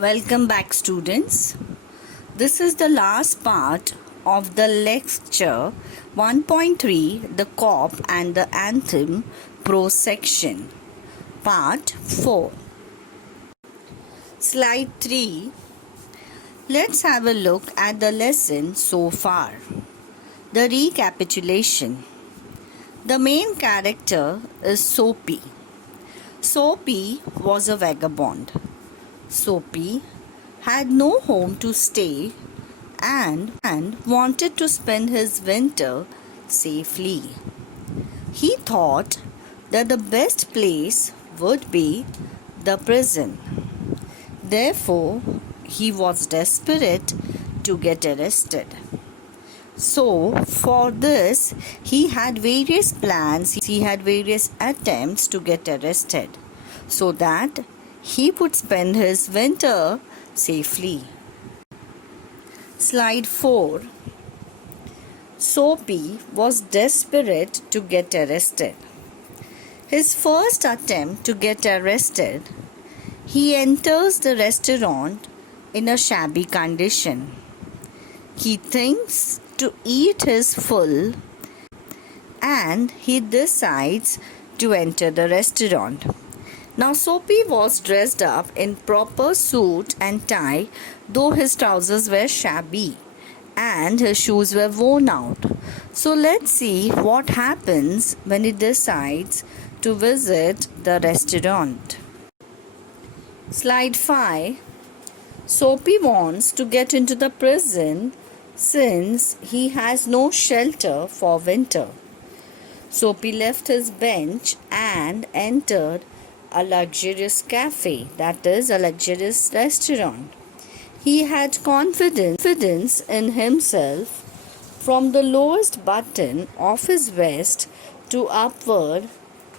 Welcome back, students. This is the last part of the lecture 1.3, the COP and the Anthem Prose section, part 4. Slide 3. Let's have a look at the lesson so far. The recapitulation. The main character is Soapy. Soapy was a vagabond. Soapy had no home to stay and wanted to spend his winter safely. He thought that the best place would be the prison. Therefore, he was desperate to get arrested. So, for this, he had various plans, he had various attempts to get arrested so that he would spend his winter safely. Slide 4. Soapy was desperate to get arrested. His first attempt to get arrested, he enters the restaurant in a shabby condition. He thinks to eat his full and he decides to enter the restaurant. Now Soapy was dressed up in proper suit and tie, though his trousers were shabby and his shoes were worn out. So let's see what happens when he decides to visit the restaurant. Slide 5. Soapy wants to get into the prison since he has no shelter for winter. Soapy left his bench and entered a luxurious cafe, that is, a luxurious restaurant. He had confidence in himself from the lowest button of his vest to upward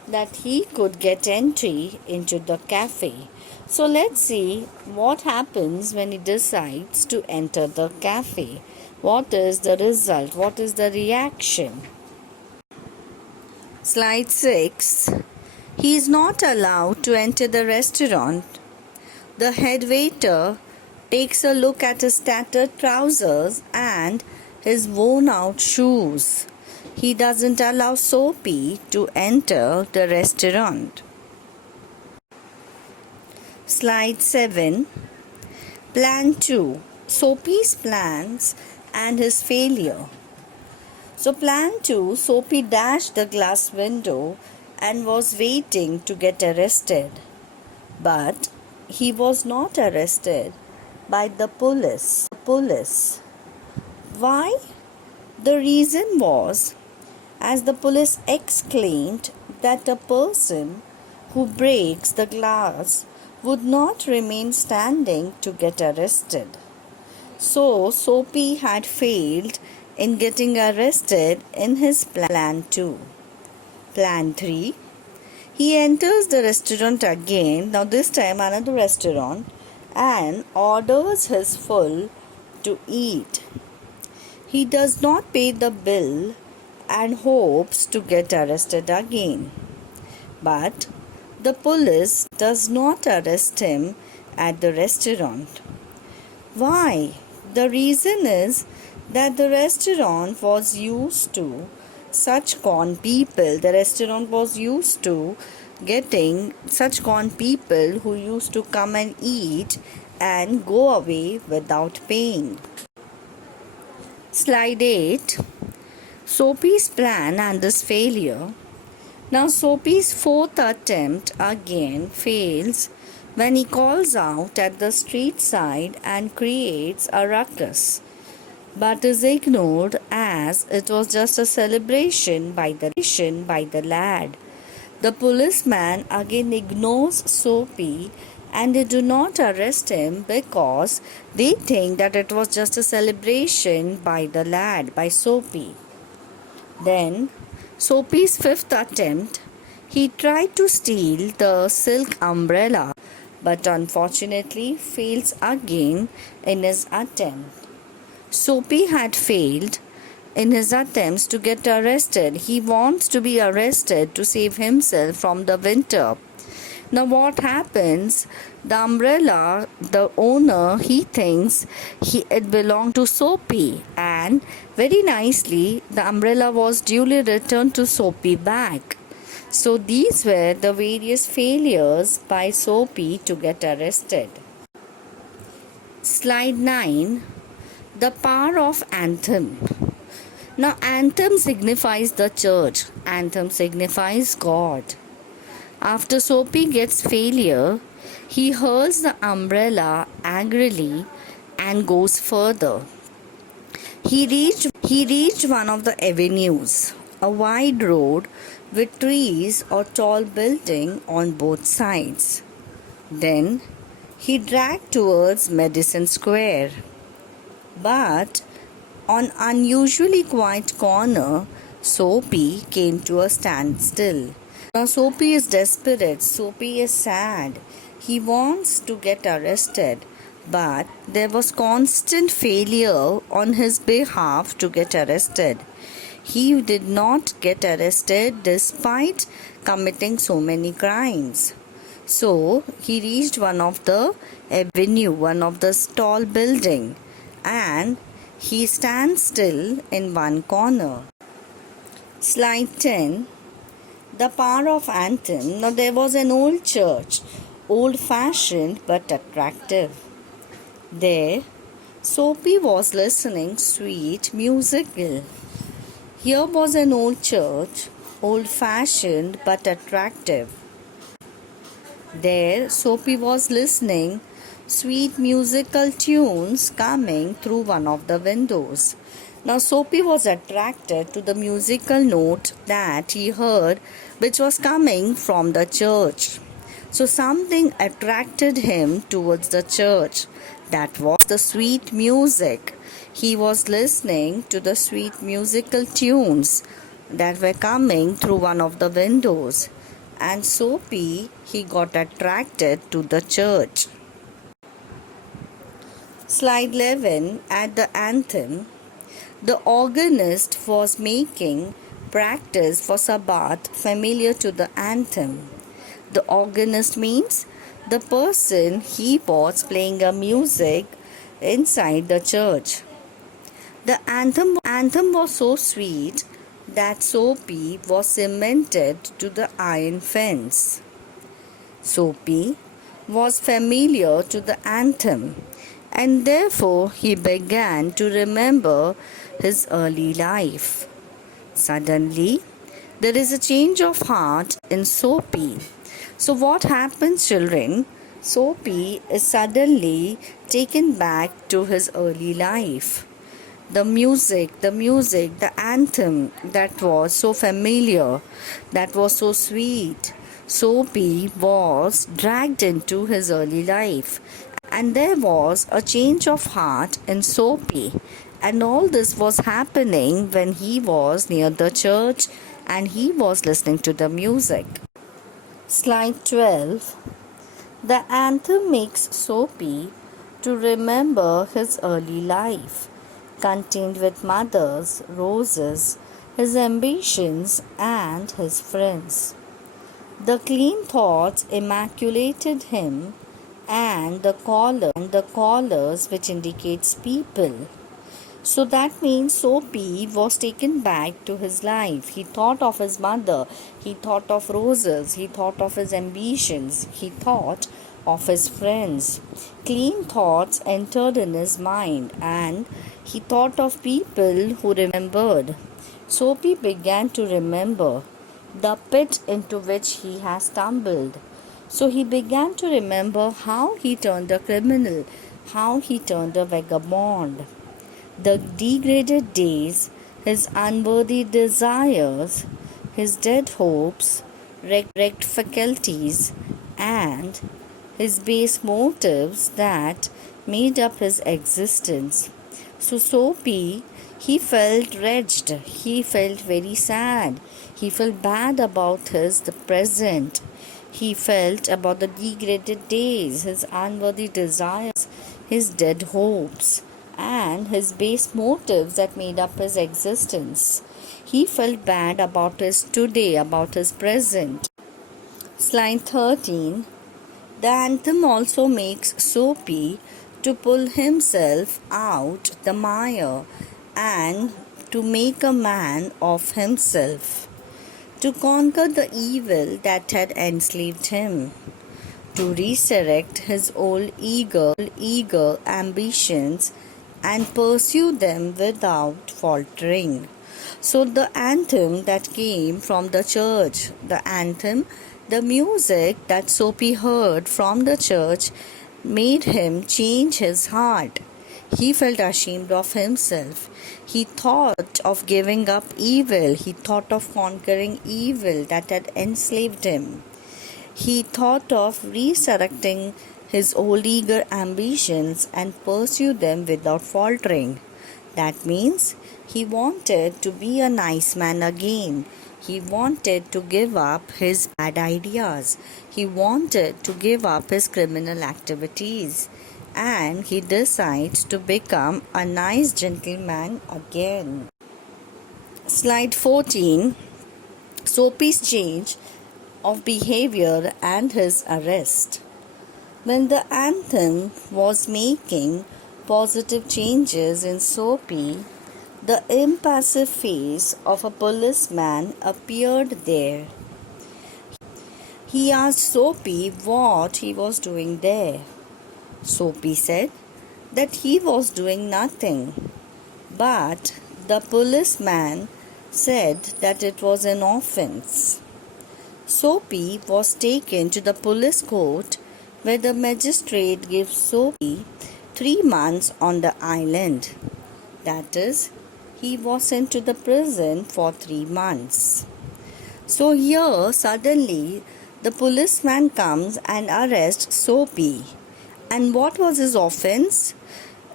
that he could get entry into the cafe. So let's see what happens when he decides to enter the cafe. What is the result? What is the reaction? Slide 6. He is not allowed to enter the restaurant. The head waiter takes a look at his tattered trousers and his worn out shoes. He doesn't allow Soapy to enter the restaurant. Slide 7. Plan 2. Soapy's plans and his failure. So plan 2, Soapy dashed the glass window and was waiting to get arrested. But he was not arrested by the police. Why? The reason was, as the police exclaimed, that a person who breaks the glass would not remain standing to get arrested. So Soapy had failed in getting arrested in his plan 2. Plan 3. He enters the restaurant again, now this time another restaurant, and orders his full to eat. He does not pay the bill and hopes to get arrested again. But the police does not arrest him at the restaurant. Why? The reason is that the restaurant was used to such con people. The restaurant was used to getting such con people who used to come and eat and go away without paying. Slide 8. Soapy's plan and his failure. Now Soapy's fourth attempt again fails when he calls out at the street side and creates a ruckus, but is ignored as it was just a celebration by the lad. The policeman again ignores Soapy and they do not arrest him because they think that it was just a celebration by the lad, by Soapy. Then, Soapy's fifth attempt, he tried to steal the silk umbrella but unfortunately fails again in his attempt. Soapy had failed in his attempts to get arrested. He wants to be arrested to save himself from the winter. Now, what happens? The umbrella, the owner, he thinks it belonged to Soapy, and very nicely, the umbrella was duly returned to Soapy back. So, these were the various failures by Soapy to get arrested. Slide 9. The power of anthem. Now, anthem signifies the church, anthem signifies God. After Soapy gets failure, he hurls the umbrella angrily and goes further. He reached one of the avenues, a wide road with trees or tall building on both sides. Then he dragged towards Madison Square. But on unusually quiet corner, Soapy came to a standstill. Now Soapy is desperate, Soapy is sad. He wants to get arrested, but there was constant failure on his behalf to get arrested. He did not get arrested despite committing so many crimes. So he reached one of the avenue, one of the tall building, and he stands still in one corner. Slide 10. The power of anthem. Now there was an old church, old-fashioned but attractive. There, Soapy was listening sweet musical. Here was an old church, old-fashioned but attractive. There, Soapy was listening sweet musical tunes coming through one of the windows. Now Soapy was attracted to the musical note that he heard, which was coming from the church. So something attracted him towards the church. That was the sweet music. He was listening to the sweet musical tunes that were coming through one of the windows. And Soapy, he got attracted to the church. Slide 11. At the anthem, the organist was making practice for Sabbath familiar to the anthem. The organist means the person he was playing a music inside the church. The anthem was so sweet that Soapy was cemented to the iron fence. Soapy was familiar to the anthem, and therefore he began to remember his early life. Suddenly, there is a change of heart in Soapy. So what happens, children? Soapy is suddenly taken back to his early life. The music, the anthem that was so familiar, that was so sweet. Soapy was dragged into his early life, and there was a change of heart in Soapy. And all this was happening when he was near the church and he was listening to the music. Slide 12. The anthem makes Soapy to remember his early life, contained with mothers, roses, his ambitions, and his friends. The clean thoughts immaculated him, and the collars which indicates people. So that means Soapy was taken back to his life. He thought of his mother, he thought of roses, he thought of his ambitions, he thought of his friends. Clean thoughts entered in his mind, and he thought of people who remembered. Soapy began to remember the pit into which he has stumbled. So he began to remember how he turned a criminal, how he turned a vagabond. The degraded days, his unworthy desires, his dead hopes, wrecked faculties, and his base motives that made up his existence. So Soapy, he felt wretched, he felt very sad, he felt bad about the present. He felt about the degraded days, his unworthy desires, his dead hopes, and his base motives that made up his existence. He felt bad about his today, about his present. Slide 13. The anthem also makes Soapy to pull himself out the mire and to make a man of himself, to conquer the evil that had enslaved him, to resurrect his old eager ambitions and pursue them without faltering. So, the anthem that came from the church, the music that Soapy heard from the church, made him change his heart. He felt ashamed of himself. He thought of giving up evil. He thought of conquering evil that had enslaved him. He thought of resurrecting his old eager ambitions and pursue them without faltering. That means he wanted to be a nice man again. He wanted to give up his bad ideas. He wanted to give up his criminal activities. And he decides to become a nice gentleman again. Slide 14. Soapy's change of behavior and his arrest. When the anthem was making positive changes in Soapy, the impassive face of a policeman appeared there. He asked Soapy what he was doing there. Soapy said that he was doing nothing, but the policeman said that it was an offense. Soapy was taken to the police court where the magistrate gave Soapy 3 months on the island. That is, he was sent to the prison for 3 months. So here suddenly the policeman comes and arrests Soapy. And what was his offense?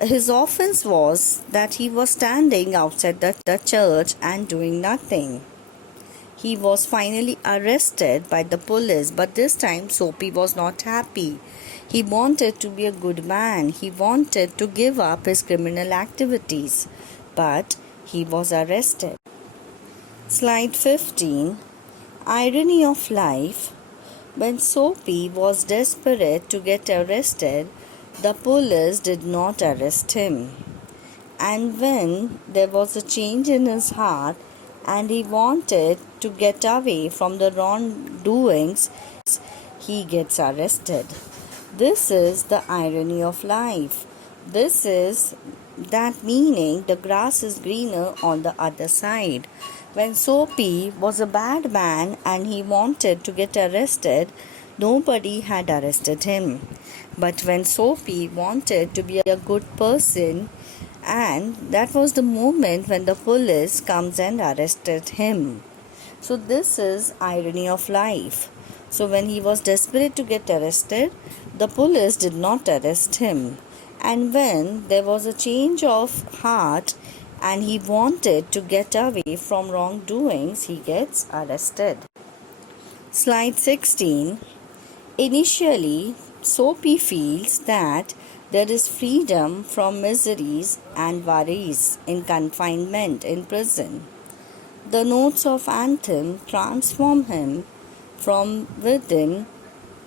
His offense was that he was standing outside the church and doing nothing. He was finally arrested by the police, but this time Soapy was not happy. He wanted to be a good man. He wanted to give up his criminal activities, but he was arrested. Slide 15. Irony of life. When Soapy was desperate to get arrested, the police did not arrest him. And when there was a change in his heart and he wanted to get away from the wrongdoings, he gets arrested. This is the irony of life. This is that meaning the grass is greener on the other side. When Soapy was a bad man and he wanted to get arrested, nobody had arrested him. But when Soapy wanted to be a good person, and that was the moment when the police comes and arrested him. So this is irony of life. So when he was desperate to get arrested, the police did not arrest him. And when there was a change of heart and he wanted to get away from wrongdoings, he gets arrested. Slide 16. Initially, Soapy feels that there is freedom from miseries and worries in confinement in prison. The notes of anthem transform him from within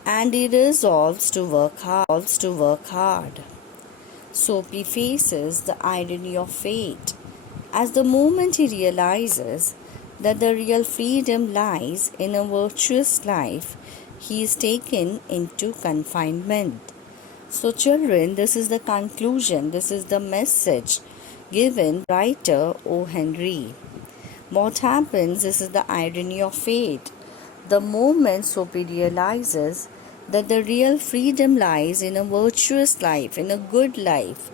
and he resolves to work hard. Soapy faces the irony of fate as the moment he realizes that the real freedom lies in a virtuous life, he is taken into confinement. So children, this is the conclusion, this is the message given by writer O. Henry. What happens, this is the irony of fate. The moment Soapy realizes that the real freedom lies in a virtuous life, in a good life,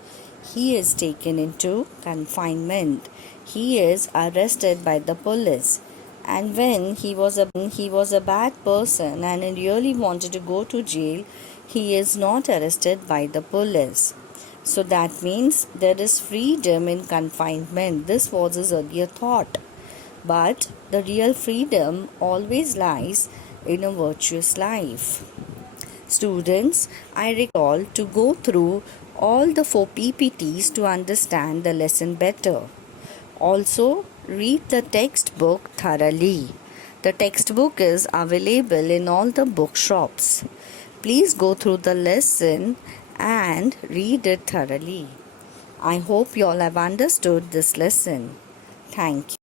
he is taken into confinement. He is arrested by the police. And when he was a bad person and he really wanted to go to jail, he is not arrested by the police. So that means there is freedom in confinement. This was his earlier thought. But the real freedom always lies in a virtuous life. Students, I recall to go through all the 4 PPTs to understand the lesson better. Also, read the textbook thoroughly. The textbook is available in all the bookshops. Please go through the lesson and read it thoroughly. I hope you all have understood this lesson. Thank you.